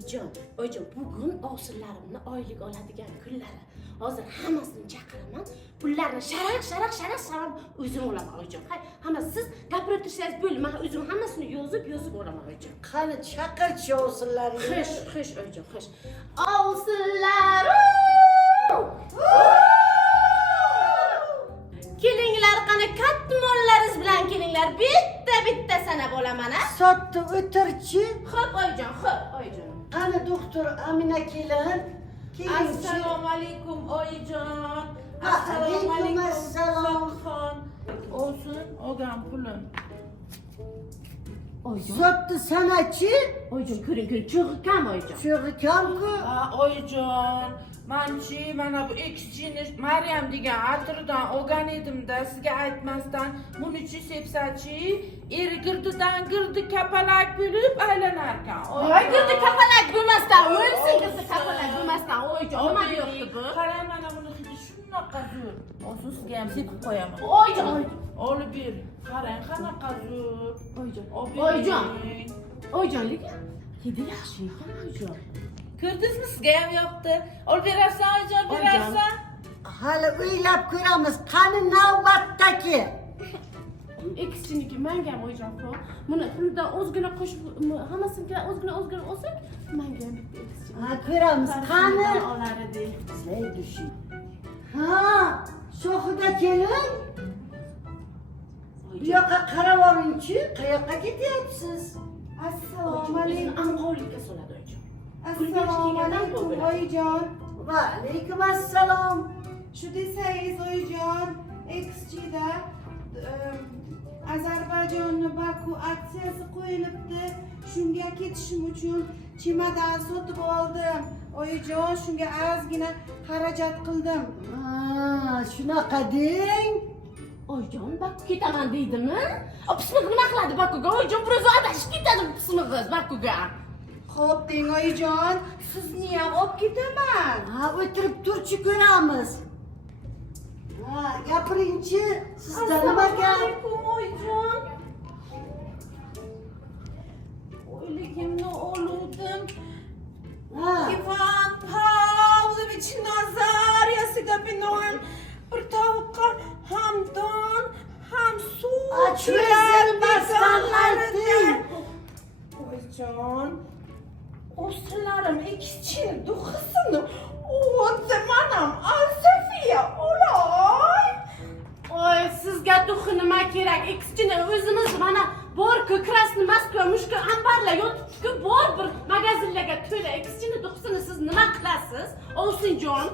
Oyjon, bugun ovsinlarimni oylik oladigan kunlari. Hozir hammasini chaqiraman. Pullarni sharaq o'zim olaman oyjon. Hamma siz gapirib tursangiz bo'ldi. Men o'zim hammasini yozib olaman oyjon. Qani chaqirchi ovsinlaringni. Xish oyjon, xish. Ovsinlar! Kelinglar, qani katta mollaringiz bilan kelinglar. Bitta sanab olaman, ha? Sotdi o'tirchi. Xo'p oyjon. Qani doktor Amina kelin. Assalomu alaykum oyijon. Alaykum assalom. Olsun olgan pulun. Oyjon. Sotdi sanachi. Oyjon, ko'ring, cho'g'i kam oyjon. Cho'g'i kamku. Oyijon, manchi mana bu ekschini Maryam degan atirdan olgan edimda sizga aytmasdan bunichi sepsachi eri girdi kapalak bo'lib aylanar ekan. Voy, girdi kapalak bo'lmasdan, o'lsin girdi kapalak bo'lmasdan oyjon. Nima deyapti bu? Qarang mana buni hidi shunaqa zo'r. O'zim sizga ham sepib qo'yaman. Oyjon. Olib ber. Qarang qanaqa zo'r. Oyjon, lekin hidi yaxshi ekan oyjon. Ko'rdingizmi, sizga ham yoqdi. Olib berarsan oyijon, berarsan. Hali o'ylab ko'ramiz. Qani navbatdagi. Ekschiniki menga ham oyjon xo'p. Buni puldan ozgina qo'shib, hammasiga ozgina olsak, menga ham bitta ekschin. Ha, ko'ramiz. Qani olar edi. Sizlar dushing. Ha, shohida kelin. Bu yoqqa qarab oringchi, qayoqqa ketyapsiz? Assalomu alaykum. Anqovlikka soladi oyjon. Assalomu alaykum oyijon. Va alaykum assalom. Shu desangiz oyijon, XC'da Ozarbayjonni Baku aksiyasi qo'yilibdi. Shunga ketishim uchun chemodan sotib oldim. Oyijon, shunga ozgina xarajat qildim. Ha, shunaqa deng. Oyjon, Baku ketaman deydimi? Pismiq nima qiladi Bakuga? Oyjon, biroz adashib ketadi pismig'iz Bakuga. Xo'p deng oyijon, sizni ham olib ketaman. Ha, o'tirib turchi ko'ramiz. Ha, gapiringchi, sizda nima gap? Alaykum oyijon. Oyligimni oluvdim. Ha, Ivan Pavlovich Nazariyasiga binoan bir tovuqqa ham don, ham suv Achvermasdan ayting. Oyijon, o'salarim ikkichini duxisini o'zi manam Alsafiya olay. Oy, sizga duxi nima kerak? Ekschini o'zimiz mana bor-ku, Krasniy Moskva mushka ambarlar yotibdi-ku, bor bir magazinlarga to'la. Ekschini duxisini siz nima qilasiz? Ovsinjon.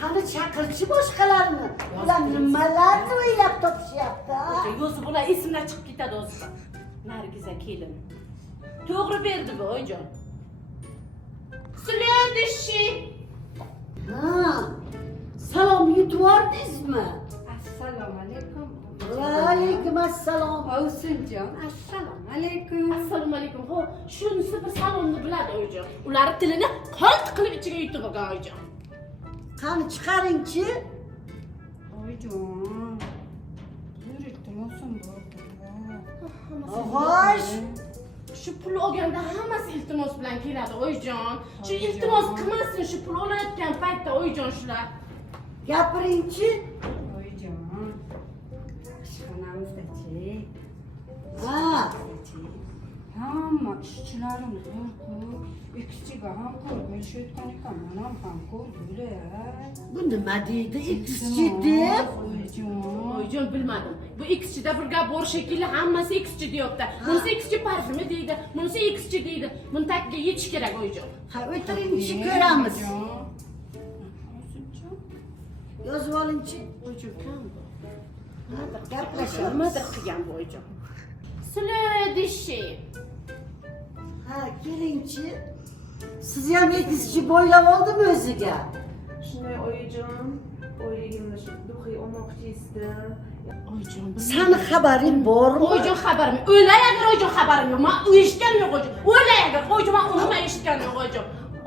qani chaqirchi boshqalarni. Ular nimalarni o'ylab topishyapti? Yo'zi bular esimdan chiqib ketadi o'zi. Nargiza kelin. To'g'ri berdi bu oyjon. Следующий. Ha. Salom yutibordingizmi? Assalomu alaykum. Va alaykum assalom. Ovsinjon, assalomu alaykum. Assalomu alaykum. Ho, shunisi bir salomni biladi oyjon. Ular tilini qolt qilib ichiga yutib olgan oyjon. Qani chiqaringchi. Oyijon. Iltimos bor. Xo'sh. Shu pul olganda hammasi iltimos bilan keladi oyjon. Shu iltimos qilmasin shu pul olayotgan paytda oyjon shular. Gapiringchi. Oyijon. Ishxonamizda-chi. Ha. Hamma ishchilarimiz bor-ku. Ikkisiga ham ko'rib bo'lishayotgan ekan, manam ham ko'rdim. Bu nima deydi ikkichi deb? Oyjon bilmadim. Bu X'chida bir gap bor shekilli, hammasi X'chi deyapti. Bunisi X'chi parfumi deydi, bunisi X'chi deydi. Buni tagiga yetish kerak oyjon. Ha, o'tiringchi ko'ramiz. Yozib olingchi. Oyjon kam bu. Gaplashamiz. Nimadir qilgan bu oyjon. Следующий. Ha, kelingchi. Siz ham ikkichi bo'ylab oldimi o'ziga? Shunday oyijon, oyligimni shu duxiy olmoqchi edim. Oyjon, Sani xabaring bormi? oyjon xabarim. O'lay agar oyjon xabarim yo'q. Men eshitganim yo'q oyjon. O'lay agar oyjon, men umuman eshitganim yo'q oyjon.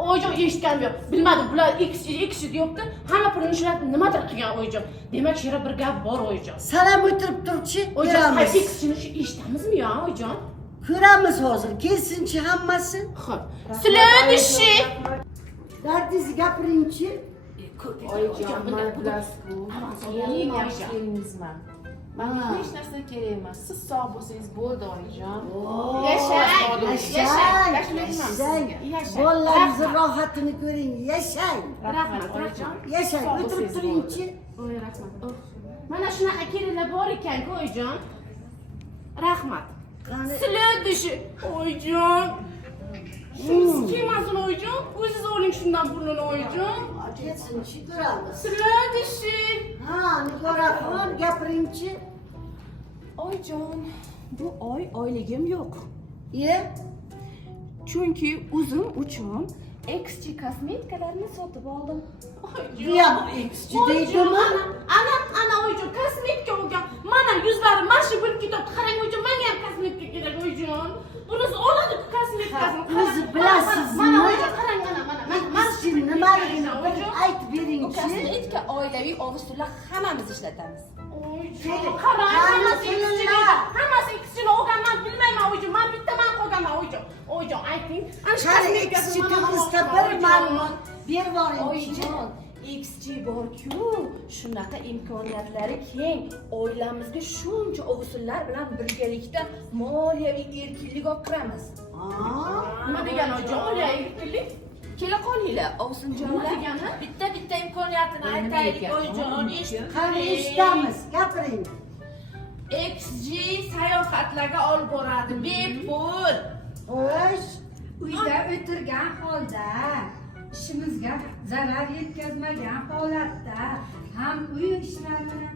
Oyjon eshitganim yo'q. Bilmadim, bular ikkichi deyapti. Hamma pulni ishlatib nimadir qilgan oyjon. Demak, shu yerda bir gap bor oyjon. San ham o'tirib turchi. Oyjon, Ko'ramiz. qaysi ikkichini shu eshitamizmi yo oyjon? Ko'ramiz hozir. Kelsinchi hammasi. Xo'p. Sizlar ishi. Dardingizni gapiringchi. Oyijon, mana bilasiz-ku. Eng yaxshi kelingizman. Menga Ha. hech narsa kerak emas. Siz sog' bo'lsangiz bo'ldi, oyijon. Yashang. Bolalaringizni rohatini ko'ring. Yashang. Rahmat, oyijon. Yashang. O'tirib turingchi. Voy rahmat. Mana shunaqa kelinlar bor ekan-ku oyijon. Rahmat. Sizlar ishi. Oyijon. Shunisi kelmasin oyijon. O'zingiz oling shundan pulini oyijon. Kelsinchi ko'ramiz. Sizlar ishi. Ha, Nigoraxon, gapiringchi. Oyijon, bu oy oyligim yo'q. Ye? Chunki o'zim uchun XG kosmetikalarni sotib oldim. Buyam XG deydimi? Ana oyijon kosmetika olgan. Mana yuzlarim mana shu bo'lib ketyapti. Qarang oyijon, menga ham kosmetika kerak oyijon. Bunisi oladi-ku kosmetikasini. O'zi bilasizmi? Mana oyijon qarang mana Siz nimaligini bir aytib Bu beringchi. kosmetika oilaviy ovusturlar hammamiz ishlatamiz. Oyijon qarang, hammasi ikkisini olganman bilmayman oyijon. Men bittaman qolganman oyijon. Oyijon ayting. Ana shu Qani kosmetikasini XG to'g'risida bir ma'lumot berib yuboringchi. Oyijon, XG bor-ku, shunaqa imkoniyatlari keng. Oilamizga shuncha ovusturlar bilan birgalikda moliyaviy erkinlik olib kiramiz. Nima degani oyijon? Olyay erkinlik. Kela qolinglar, ovsinjonlar. Bitta imkoniyatini aytaylik, oyijon. Qani eshitamiz, gapiring. XG sayohatlarga olib boradi, bepul. Xo'sh, Uyda o'tirgan holda, ishimizga zarar yetkazmagan holatda ham uy ishlarini,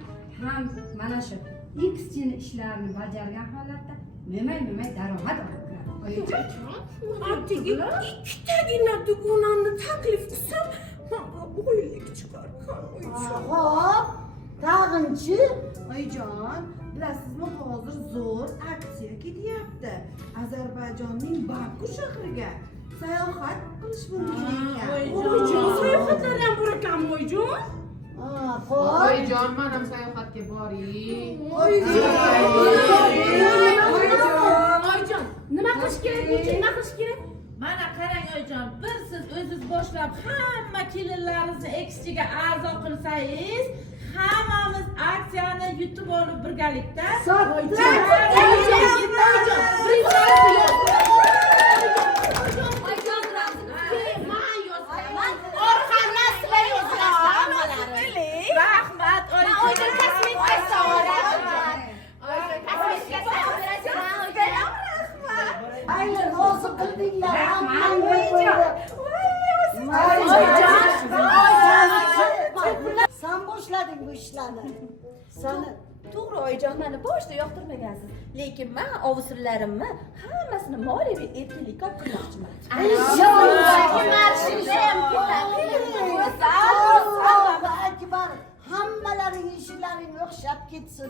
ham mana shu XG ishlarini bajargan holatda mo'may daromad olib kiradi. Atigi ikkitagina dugonamni taklif qilsam, oylik chiqar. hop, tag'inchi. Oyijon, bilasizmi, hozir zo'r aksiya ketyapti. Ozarbayjonning Baku shahriga sayohat qilish mumkin ekan. Oyijon, sayohatlar ham bor ekanmi oyijon? Xo'p. Oyijon, men ham sayohatga boring. Oyijon, nima qilish kerak buncha? Nima qilish kerak? Mana qarang oyijon, bir siz o'zingiz boshlab hamma kelinlaringizni XGga a'zo qilsangiz, hammamiz aksiyani yutib olib birgalikda rahmat oyijon. Ayni rozi qildinglar. Hammangni Sen boshlading bu ishlarni. Seni To'g'ri oyijon, meni boshida yoqtirmagansiz. Lekin men ovusturlarimni hammasini moliyaviy erkinlikka olib kirmoqchiman. Allohu akbar. Hammalaring ishlaring o'xshab ketsin.